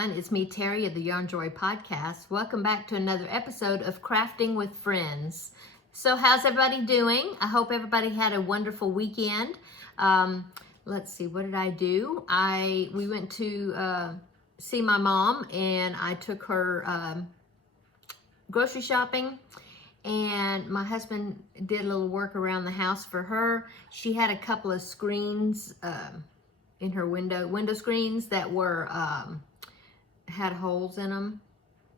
everyone. It's me, Terri of the Yarn Joy Podcast. Welcome back to another episode of Crafting with Friends. So how's everybody doing? I hope everybody had a wonderful weekend. Let's see, what did I do? We went to see my mom, and I took her grocery shopping, and my husband did a little work around the house for her. She had a couple of screens in her window screens that were had holes in them.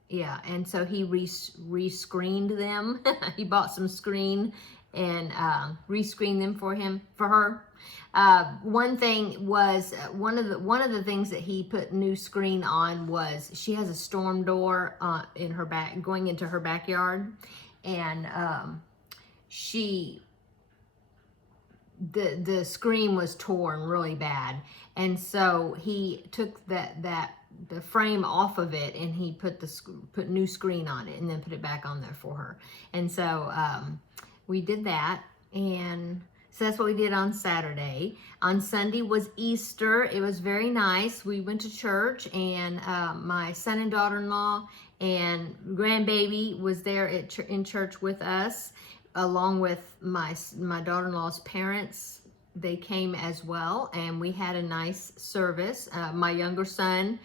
Yeah, and so he re-screened them. He bought some screen and re-screened them for her. One thing was one of the things that he put new screen on was she has a storm door in her back going into her backyard, and the screen was torn really bad, and so he took the frame off of it, and he put new screen on it, and then put it back on there for her. And so we did that, and so that's what we did on Saturday. On Sunday was Easter. It was very nice. We went to church, and my son and daughter-in-law and grandbaby was there in church with us, along with my daughter-in-law's parents. They came as well, and we had a nice service. My younger son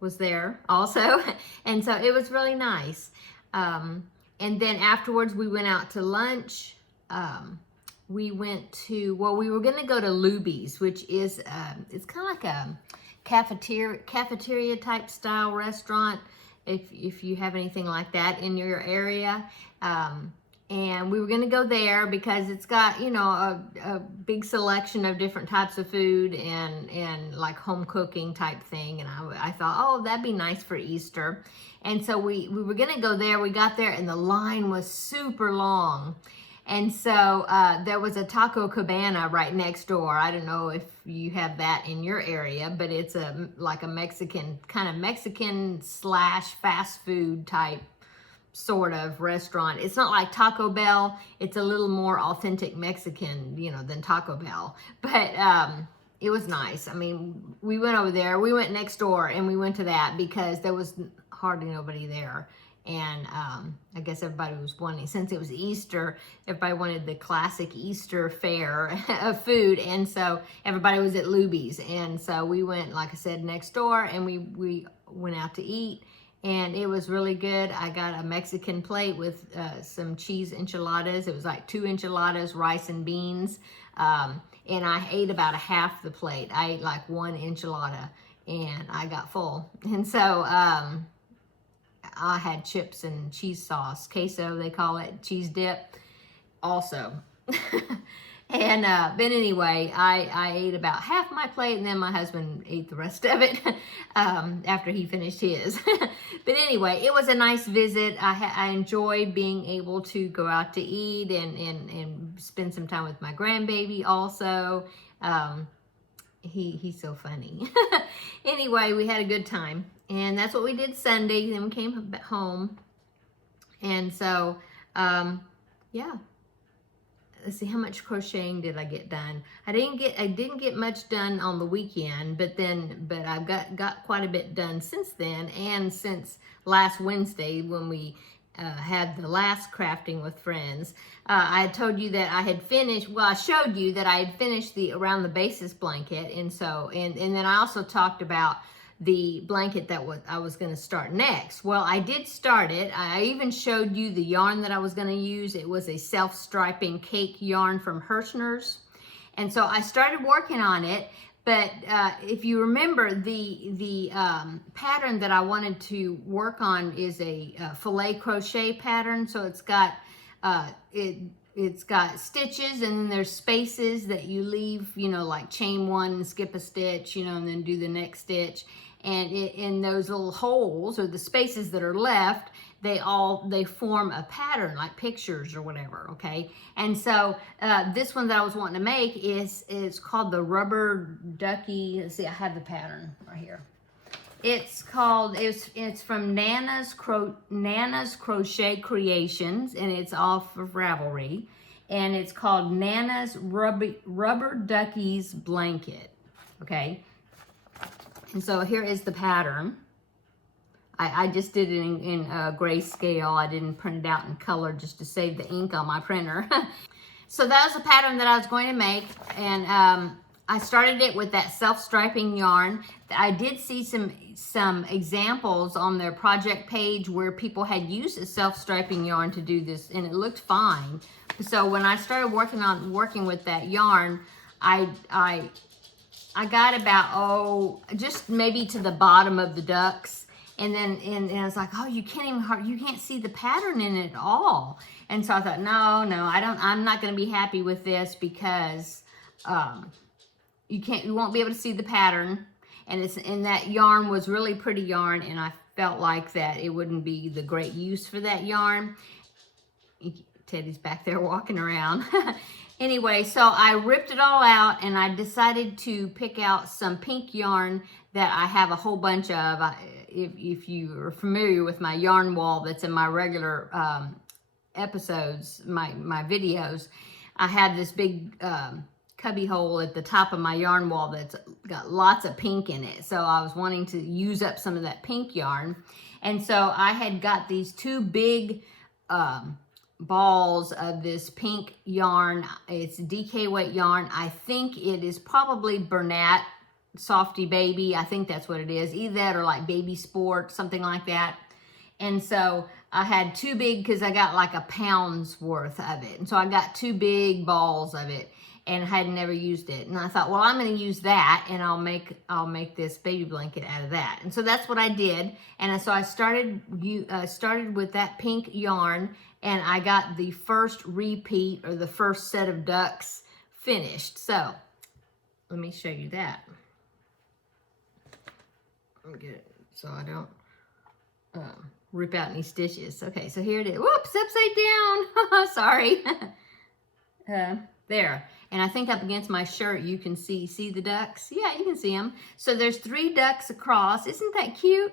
was there also, and so it was really nice. And then afterwards we went out to lunch. We went to, we were going to go to Luby's, which is it's kind of like a cafeteria type style restaurant, if you have anything like that in your area. And we were going to go there because it's got, a big selection of different types of food and like home cooking type thing. And I thought, oh, that'd be nice for Easter. And so we were going to go there. We got there, and the line was super long. And so there was a Taco Cabana right next door. I don't know if you have that in your area, but it's like a Mexican / fast food type sort of restaurant. It's not like Taco Bell. It's a little more authentic Mexican, than Taco Bell. But it was nice. I mean, we went over there. We went next door, and we went to that because there was hardly nobody there. And I guess everybody was wanting, since it was Easter, everybody wanted the classic Easter fare of food. And so everybody was at Luby's. And so we went, like I said, next door, and we went out to eat. And it was really good. I got a Mexican plate with some cheese enchiladas. It was like 2 enchiladas, rice and beans. And I ate about a half the plate. I ate like 1 enchilada, and I got full. And so I had chips and cheese sauce, queso they call it, cheese dip also. And but anyway, I ate about half my plate, and then my husband ate the rest of it after he finished his. But anyway, it was a nice visit. I enjoyed being able to go out to eat and spend some time with my grandbaby also. He's so funny. Anyway, we had a good time, and that's what we did Sunday. Then we came home, and so yeah. Let's see, how much crocheting did I get done? I didn't get much done on the weekend, but I've got quite a bit done since then, and since last Wednesday when we had the last Crafting with Friends. I had told you that I had finished, I showed you that I had finished the Around the Basis blanket, and then I also talked about the blanket that I was going to start next. Well, I did start it. I even showed you the yarn that I was going to use. It was a self-striping cake yarn from Hirschner's. And so I started working on it, but if you remember, the pattern that I wanted to work on is a filet crochet pattern. So it's got it's got stitches, and then there's spaces that you leave, like chain 1 and skip a stitch, and then do the next stitch. And in those little holes, or the spaces that are left, they form a pattern, like pictures or whatever, okay? And so this one that I was wanting to make is called the Rubber Ducky. Let's see, I have the pattern right here. It's from Nana's Crochet Creations, and it's off of Ravelry. And it's called Nana's Rubber Duckies Blanket, okay? And so here is the pattern. I just did it in grayscale. I didn't print it out in color just to save the ink on my printer. So that was a pattern that I was going to make, and I started it with that self-striping yarn. I did see some examples on their project page where people had used a self-striping yarn to do this, and it looked fine. So when I started working with that yarn, I got about just maybe to the bottom of the ducks. And then I was like, oh, you can't see the pattern in it at all. And so I thought, no, I'm not going to be happy with this because you won't be able to see the pattern. And that yarn was really pretty yarn, and I felt like that it wouldn't be the great use for that yarn. Teddy's back there walking around. Anyway, so I ripped it all out, and I decided to pick out some pink yarn that I have a whole bunch of. If you are familiar with my yarn wall that's in my regular episodes, my videos, I have this big cubby hole at the top of my yarn wall that's got lots of pink in it. So I was wanting to use up some of that pink yarn. And so I had got these two big balls of this pink yarn. It's DK weight yarn. I think it is probably Bernat Softy Baby. I think that's what it is. Either that or like Baby Sport, something like that. And so I had two big, because I got like a pound's worth of it. And so I got two big balls of it and had never used it. And I thought, well, I'm going to use that, and I'll make this baby blanket out of that. And so that's what I did. And so I started with that pink yarn, and I got the first repeat, or the first set of ducks finished. So let me show you that. Let me get it so I don't rip out any stitches. Okay, so here it is. Whoops, upside down. Sorry. There. And I think up against my shirt you can see the ducks. Yeah, you can see them. So there's 3 ducks across. Isn't that cute?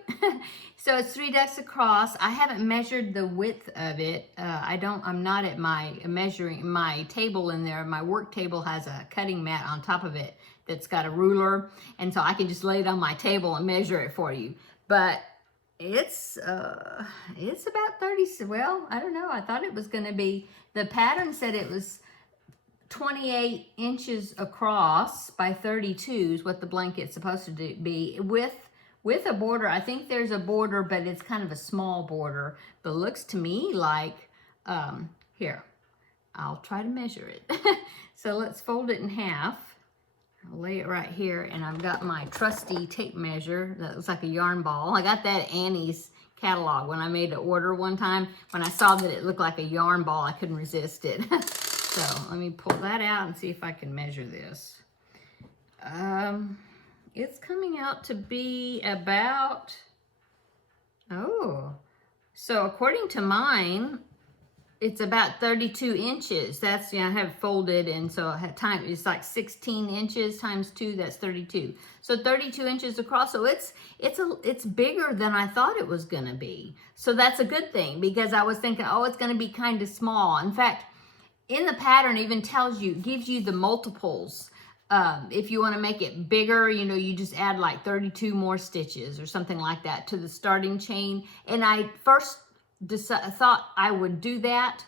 So it's 3 ducks across. I haven't measured the width of it. I'm not at my table in there. My work table has a cutting mat on top of it that's got a ruler, and so I can just lay it on my table and measure it for you. But it's about 30, well, I don't know. I thought it was going to be, the pattern said it was 28 inches across by 32 is what the blanket's supposed to be with a border. I think there's a border, but it's kind of a small border. But it looks to me like, here, I'll try to measure it. So let's fold it in half. I'll lay it right here, and I've got my trusty tape measure that looks like a yarn ball. I got that at Annie's catalog when I made an order one time. When I saw that it looked like a yarn ball, I couldn't resist it. So let me pull that out and see if I can measure this. It's coming out to be about, so according to mine, it's about 32 inches. That's, I have folded, and so I had time. It's like 16 inches times 2. That's 32. So 32 inches across. So it's bigger than I thought it was gonna be. So that's a good thing, because I was thinking, oh, it's gonna be kind of small. In fact, in the pattern even gives you the multiples. If you want to make it bigger, you just add like 32 more stitches or something like that to the starting chain. And I first thought I would do that,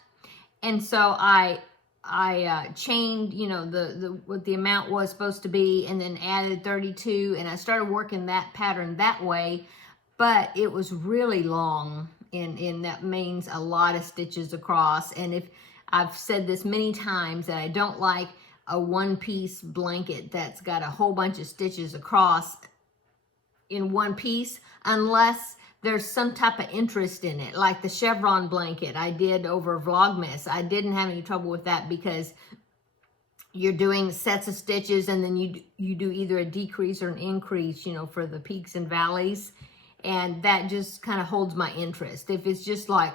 and so I chained, what the amount was supposed to be, and then added 32, and I started working that pattern that way. But it was really long, and that means a lot of stitches across. And if I've said this many times, that I don't like a one-piece blanket that's got a whole bunch of stitches across in one piece, unless there's some type of interest in it, like the chevron blanket I did over Vlogmas. I didn't have any trouble with that, because you're doing sets of stitches, and then you do either a decrease or an increase, for the peaks and valleys, and that just kind of holds my interest. If it's just like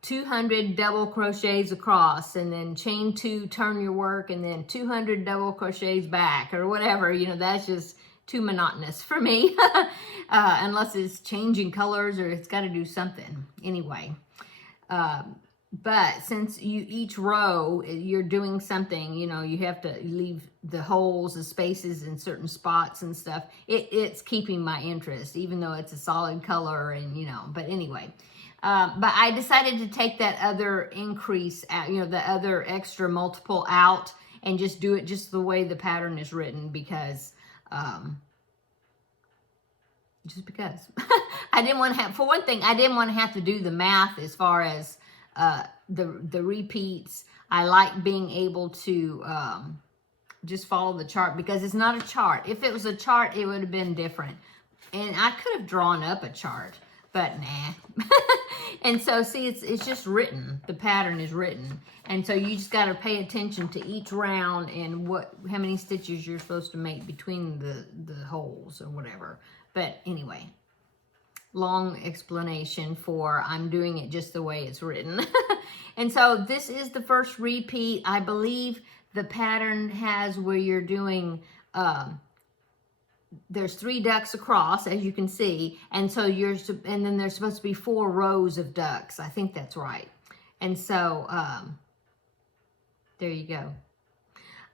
200 double crochets across, and then chain 2, turn your work, and then 200 double crochets back, or whatever, that's just too monotonous for me. Unless it's changing colors, or it's got to do something. Anyway, but since each row you're doing something, you have to leave the holes, the spaces in certain spots and stuff. It's keeping my interest, even though it's a solid color and but anyway. But I decided to take that other increase out, the other extra multiple out, and just do it just the way the pattern is written, because just because I didn't want to have, for one thing, I didn't want to have to do the math as far as the repeats. I like being able to just follow the chart, because it's not a chart. If it was a chart, it would have been different. And I could have drawn up a chart, but nah. And so, see, it's just written. The pattern is written. And so you just got to pay attention to each round and how many stitches you're supposed to make between the holes or whatever. But anyway, long explanation for I'm doing it just the way it's written. And so this is the first repeat. I believe the pattern has where you're doing, there's 3 ducks across, as you can see, and so and then there's supposed to be 4 rows of ducks. I think that's right. And so there you go.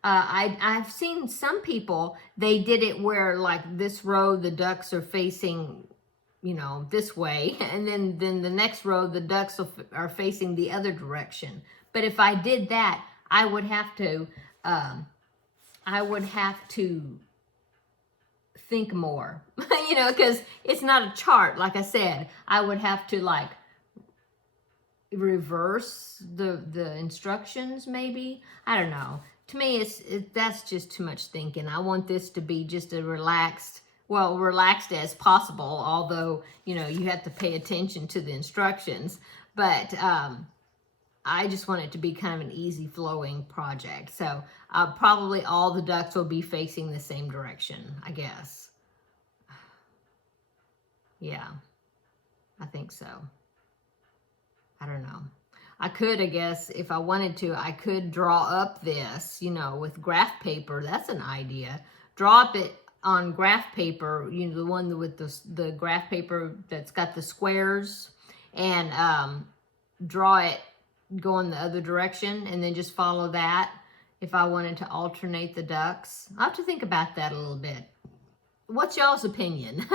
I've seen some people, they did it where like this row the ducks are facing this way, and then the next row the ducks are facing the other direction. But if I did that, I would have to think more, because it's not a chart. Like I said, I would have to like reverse the instructions, maybe. I don't know. To me, that's just too much thinking. I want this to be just a relaxed as possible, although, you have to pay attention to the instructions. But I just want it to be kind of an easy flowing project. So probably all the ducks will be facing the same direction, I guess. Yeah, I think so. I don't know. I could, I guess, if I wanted to, I could draw up this, with graph paper. That's an idea. Draw up it on graph paper, the one with the graph paper that's got the squares, and draw it going the other direction, and then just follow that if I wanted to alternate the ducks. I'll have to think about that a little bit. What's y'all's opinion?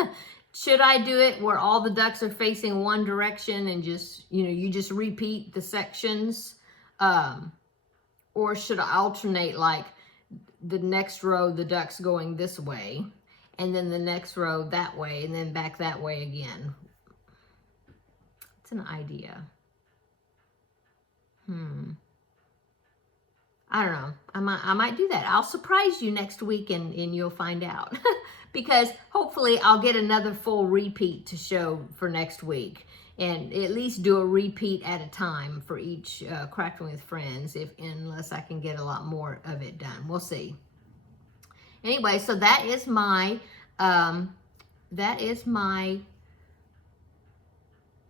Should I do it where all the ducks are facing one direction and just, you just repeat the sections? Or should I alternate, like the next row, the ducks going this way, and then the next row that way, and then back that way again? It's an idea. I don't know. I might do that. I'll surprise you next week, and you'll find out. Because hopefully I'll get another full repeat to show for next week, and at least do a repeat at a time for each Crafting with Friends, unless I can get a lot more of it done. We'll see. Anyway, so that is my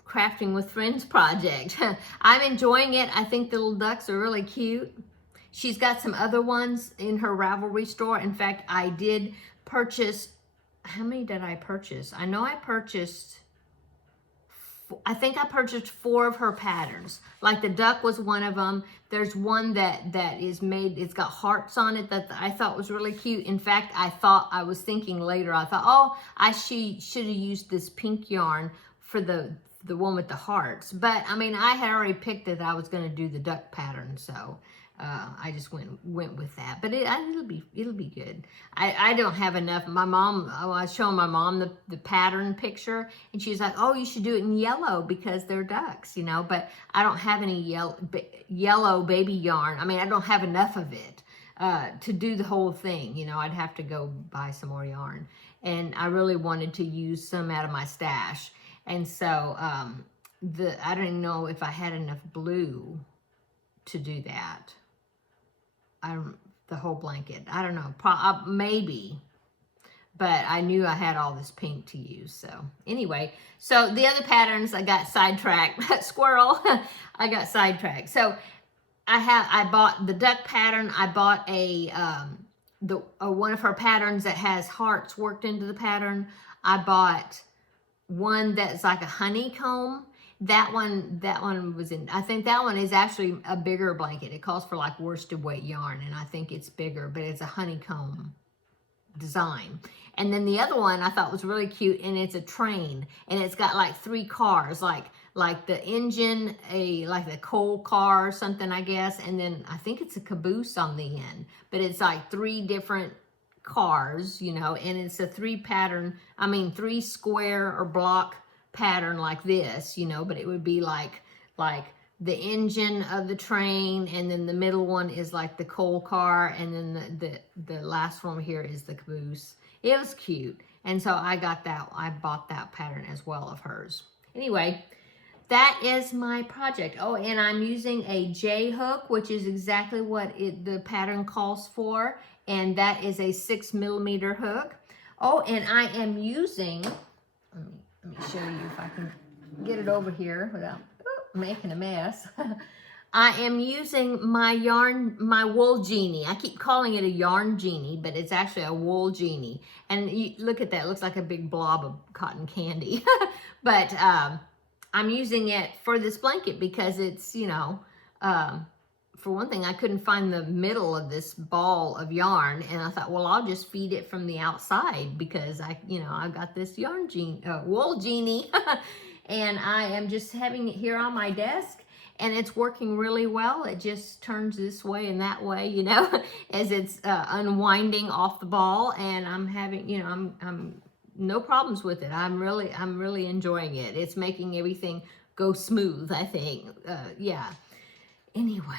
Crafting with Friends project. I'm enjoying it. I think the little ducks are really cute. She's got some other ones in her Ravelry store. In fact, I did purchase, how many did I purchase? I know I purchased, I think I purchased 4 of her patterns. Like the duck was one of them. There's one that is made, it's got hearts on it that I thought was really cute. In fact, I was thinking later, I thought, oh, I should have used this pink yarn for the one with the hearts. But I mean, I had already picked that I was going to do the duck pattern, so I just went with that. But it'll be good. I don't have enough. My mom, I was showing my mom the pattern picture, and she's like, oh, you should do it in yellow because they're ducks, but I don't have any yellow baby yarn. I mean, I don't have enough of it to do the whole thing. I'd have to go buy some more yarn, and I really wanted to use some out of my stash. And so I don't even know if I had enough blue to do that. The whole blanket. I don't know. Maybe. But I knew I had all this pink to use. So anyway, so the other patterns, I got sidetracked. Squirrel. I got sidetracked. So I bought the duck pattern. I bought one of her patterns that has hearts worked into the pattern. I bought one that's like a honeycomb, That one was in, I think that one is actually a bigger blanket. It calls for like worsted weight yarn, and I think it's bigger, but it's a honeycomb design. And then the other one I thought was really cute, and it's a train, and it's got like 3 cars, like the engine, like the coal car or something, I guess, and then I think it's a caboose on the end, but it's like 3 different cars, you know, and it's a 3 square or block pattern like this, you know, but it would be like the engine of the train, and then the middle one is like the coal car, and then the last one here is the caboose. It was cute, and so I bought that pattern as well of hers. Anyway, that is my project. Oh, and I'm using a J hook, which is exactly what the pattern calls for, and that is a 6mm hook. Oh, and I am using, let me show you if I can get it over here without making a mess. I am using my wool genie. I keep calling it a yarn genie, but it's actually a wool genie. And you look at that, it looks like a big blob of cotton candy. But I'm using it for this blanket because it's, you know, for one thing, I couldn't find the middle of this ball of yarn, and I thought, well, I'll just feed it from the outside because I've got this wool genie, and I am just having it here on my desk, and it's working really well. It just turns this way and that way, you know, as it's unwinding off the ball, and I'm having, you know, I'm no problems with it. I'm really enjoying it. It's making everything go smooth, I think. Yeah. Anyway,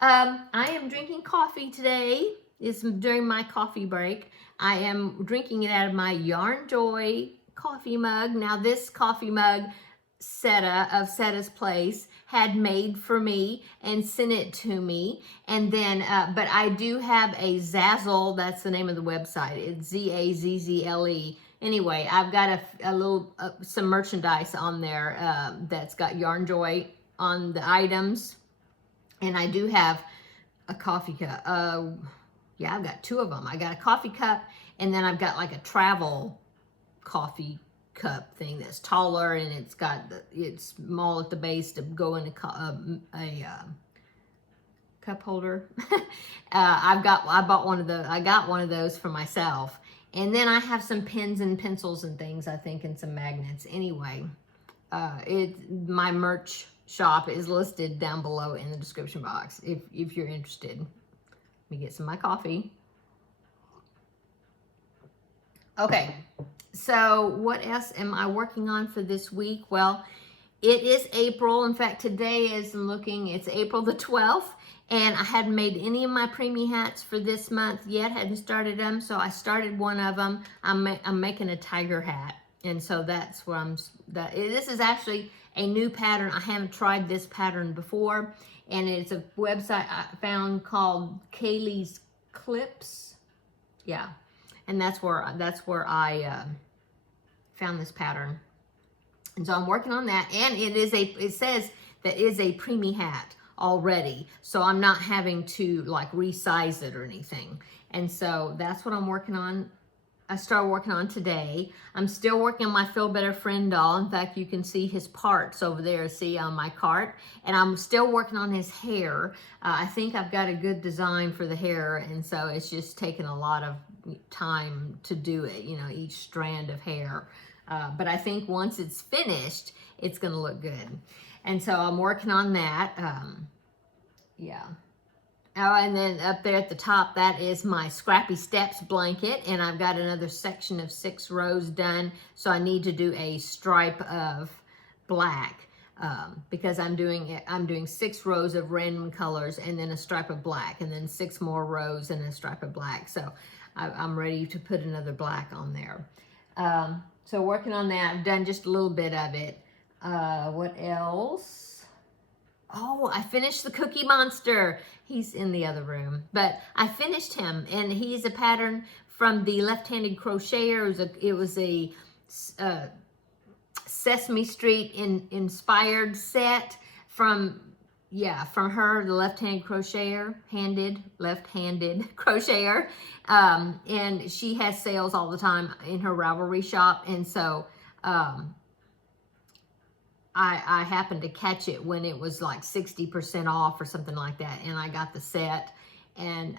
I am drinking coffee today. It's during my coffee break. I am drinking it out of my Yarn Joy coffee mug. Now, this coffee mug, Seta of Seta's Place had made for me and sent it to me. And then, but I do have a Zazzle. That's the name of the website. It's Zazzle. Anyway, I've got some merchandise on there that's got Yarn Joy on the items, and I do have a coffee cup. Yeah, I've got 2 of them. I got a coffee cup, and then I've got like a travel coffee cup thing that's taller, and it's small at the base to go in a cup holder. I got one of those for myself, and then I have some pens and pencils and things, I think, and some magnets. Anyway, my merch shop is listed down below in the description box if you're interested. Let me get some of my coffee. Okay, so what else am I working on for this week? Well, it is April. In fact, today it's April the 12th, and I hadn't made any of my preemie hats for this month yet, hadn't started them, so I started one of them. I'm making a tiger hat, and so that's what this is actually a new pattern. I haven't tried this pattern before, and it's a website I found called Kaylee's Clips. Yeah, and that's where I found this pattern, and so I'm working on that. And it says that is a preemie hat already, so I'm not having to like resize it or anything. And so that's what I'm working on. I started working on today. I'm still working on my Feel Better Friend doll. In fact, you can see his parts over there, see, on my cart. And I'm still working on his hair. I think I've got a good design for the hair, and so it's just taken a lot of time to do it, you know, each strand of hair. But I think once it's finished, it's gonna look good. And so I'm working on that. Yeah. Oh, and then up there at the top, that is my Scrappy Steps blanket, and I've got another section of 6 rows done, so I need to do a stripe of black because I'm doing 6 rows of random colors and then a stripe of black, and then 6 more rows and a stripe of black. So I'm ready to put another black on there. So working on that, I've done just a little bit of it. What else? Oh, I finished the Cookie Monster. He's in the other room, but I finished him, and he's a pattern from the Left-Handed Crocheter. It was a Sesame Street inspired set from her, the left-handed crocheter, left-handed crocheter, and she has sales all the time in her Ravelry shop, and so I happened to catch it when it was like 60% off or something like that, and I got the set, and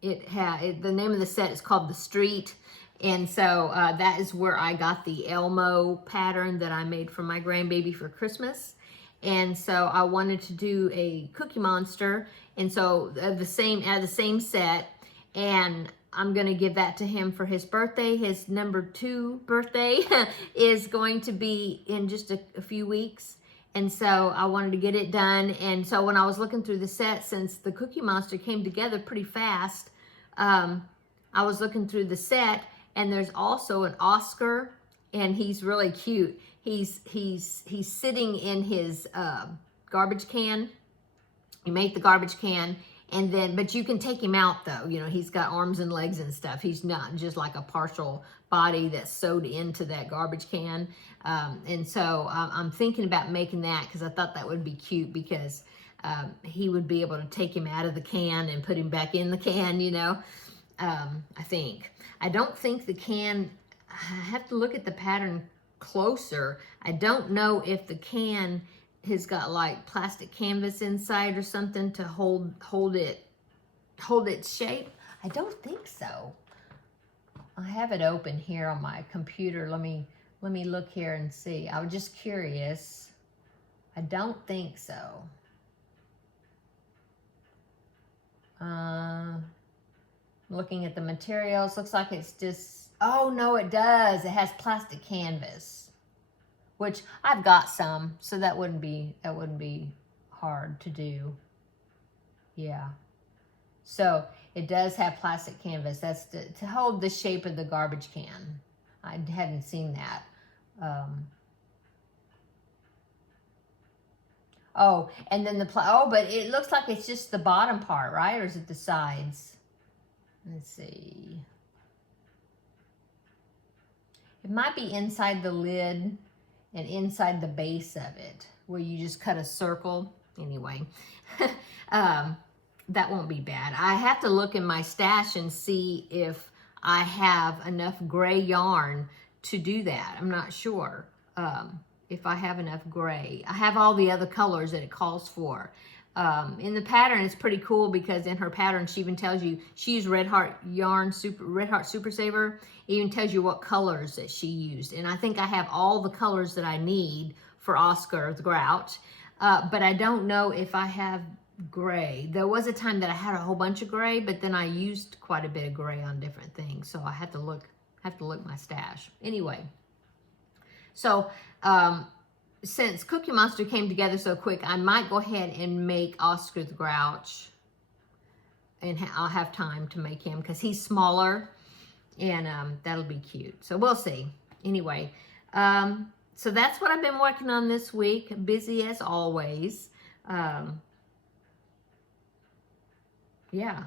the name of the set is called The Street, and so that is where I got the Elmo pattern that I made for my grandbaby for Christmas. And so I wanted to do a Cookie Monster, and so out of the same set, and I'm gonna give that to him for his birthday. His number 2 birthday is going to be in just a few weeks. And so I wanted to get it done. And so when I was looking through the set, since the Cookie Monster came together pretty fast, I was looking through the set, and there's also an Oscar, and he's really cute. He's sitting in his garbage can. You make the garbage can, and then, but you can take him out though. You know, he's got arms and legs and stuff. He's not just like a partial body that's sewed into that garbage can. And so I'm thinking about making that, because I thought that would be cute, because he would be able to take him out of the can and put him back in the can, you know. I think. I don't think the can, I have to look at the pattern closer. I don't know if the can has got like plastic canvas inside or something to hold its shape. I don't think so. I have it open here on my computer. Let me look here and see. I was just curious. I don't think so. Looking at the materials, looks like it's just, oh no, it does. It has plastic canvas, which I've got some, so that wouldn't be hard to do. Yeah. So it does have plastic canvas. That's to hold the shape of the garbage can. I hadn't seen that. Oh, and then but it looks like it's just the bottom part, right? Or is it the sides? Let's see. It might be inside the lid and inside the base of it, where you just cut a circle. Anyway, that won't be bad. I have to look in my stash and see if I have enough gray yarn to do that. I'm not sure if I have enough gray. I have all the other colors that it calls for. In the pattern, it's pretty cool, because in her pattern, she even tells you, she used Red Heart Super Saver. It even tells you what colors that she used. And I think I have all the colors that I need for Oscar the Grouch. But I don't know if I have gray. There was a time that I had a whole bunch of gray, but then I used quite a bit of gray on different things. So I have to look my stash. Anyway, so since Cookie Monster came together so quick, I might go ahead and make Oscar the Grouch, and I'll have time to make him, because he's smaller, and that'll be cute. So we'll see. Anyway, so that's what I've been working on this week. Busy as always. Yeah,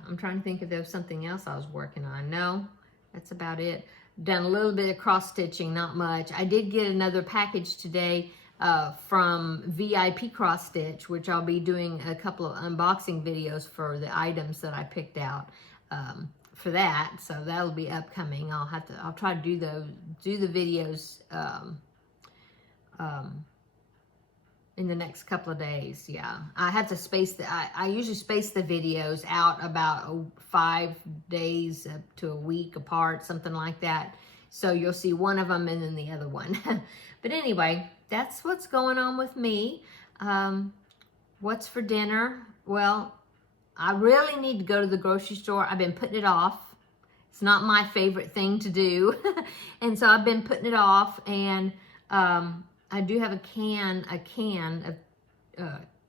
I'm trying to think if there was something else I was working on. No, that's about it. Done a little bit of cross stitching, not much. I did get another package today from VIP Cross Stitch, which I'll be doing a couple of unboxing videos for the items that I picked out for that. So that'll be upcoming. I'll try to do the videos in the next couple of days. Yeah, I have to space I usually space the videos out about 5 days to a week apart, something like that. So you'll see one of them and then the other one. But anyway, that's what's going on with me. What's for dinner? Well, I really need to go to the grocery store. I've been putting it off. It's not my favorite thing to do. And so I've been putting it off, and I do have a can of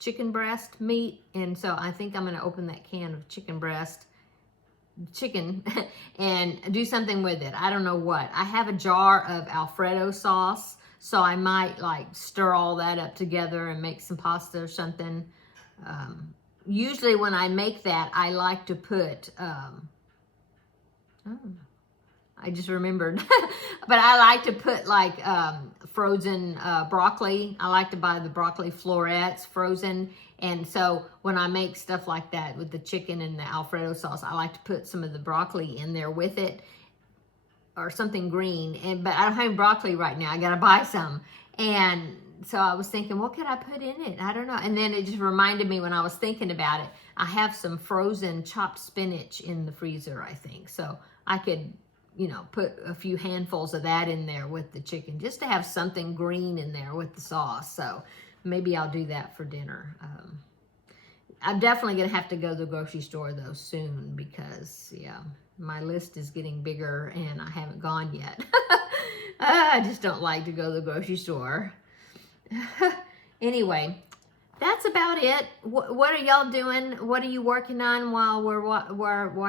chicken breast meat, and so I think I'm going to open that can of chicken and do something with it. I don't know what. I have a jar of Alfredo sauce, so I might like stir all that up together and make some pasta or something. Usually when I make that, I like to put I just remembered. But I like to put like frozen broccoli. I like to buy the broccoli florets frozen. And so when I make stuff like that with the chicken and the Alfredo sauce, I like to put some of the broccoli in there with it, or something green. But I don't have broccoli right now. I got to buy some. And so I was thinking, what could I put in it? I don't know. And then it just reminded me when I was thinking about it, I have some frozen chopped spinach in the freezer, I think. So I could, you know, put a few handfuls of that in there with the chicken just to have something green in there with the sauce. So maybe I'll do that for dinner. I'm definitely going to have to go to the grocery store though soon because, yeah, my list is getting bigger and I haven't gone yet. I just don't like to go to the grocery store. Anyway, that's about it. What are y'all doing? What are you working on while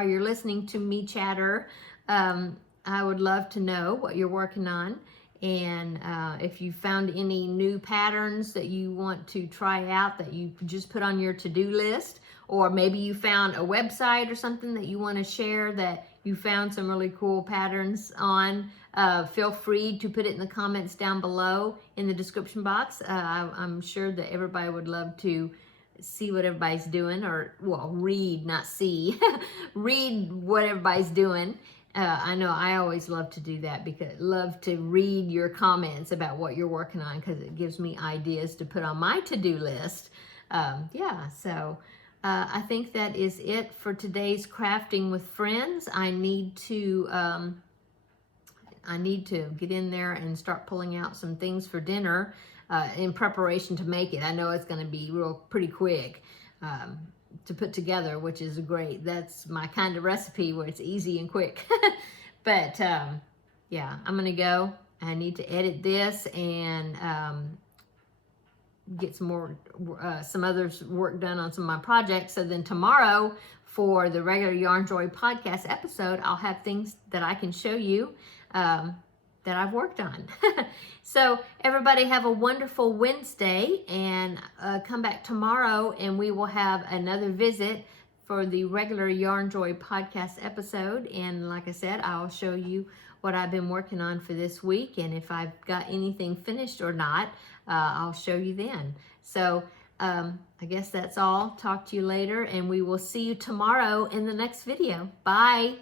you're listening to me chatter? I would love to know what you're working on. And if you found any new patterns that you want to try out that you just put on your to-do list, or maybe you found a website or something that you want to share that you found some really cool patterns on, feel free to put it in the comments down below in the description box. I'm sure that everybody would love to see what everybody's doing, or, well, read, not see, read what everybody's doing. I know I always love to do that because love to read your comments about what you're working on because it gives me ideas to put on my to-do list. Yeah, so I think that is it for today's Crafting with Friends. I need to get in there and start pulling out some things for dinner in preparation to make it. I know it's going to be pretty quick. To put together, which is great. That's my kind of recipe where it's easy and quick. But yeah, I'm gonna go. I need to edit this and get some other work done on some of my projects. So then tomorrow for the regular Yarn Joy podcast episode, I'll have things that I can show you that I've worked on. So everybody have a wonderful Wednesday, and come back tomorrow and we will have another visit for the regular Yarn Joy podcast episode. And like I said, I'll show you what I've been working on for this week, and if I've got anything finished or not, I'll show you then. So I guess that's all. Talk to you later, and we will see you tomorrow in the next video. Bye.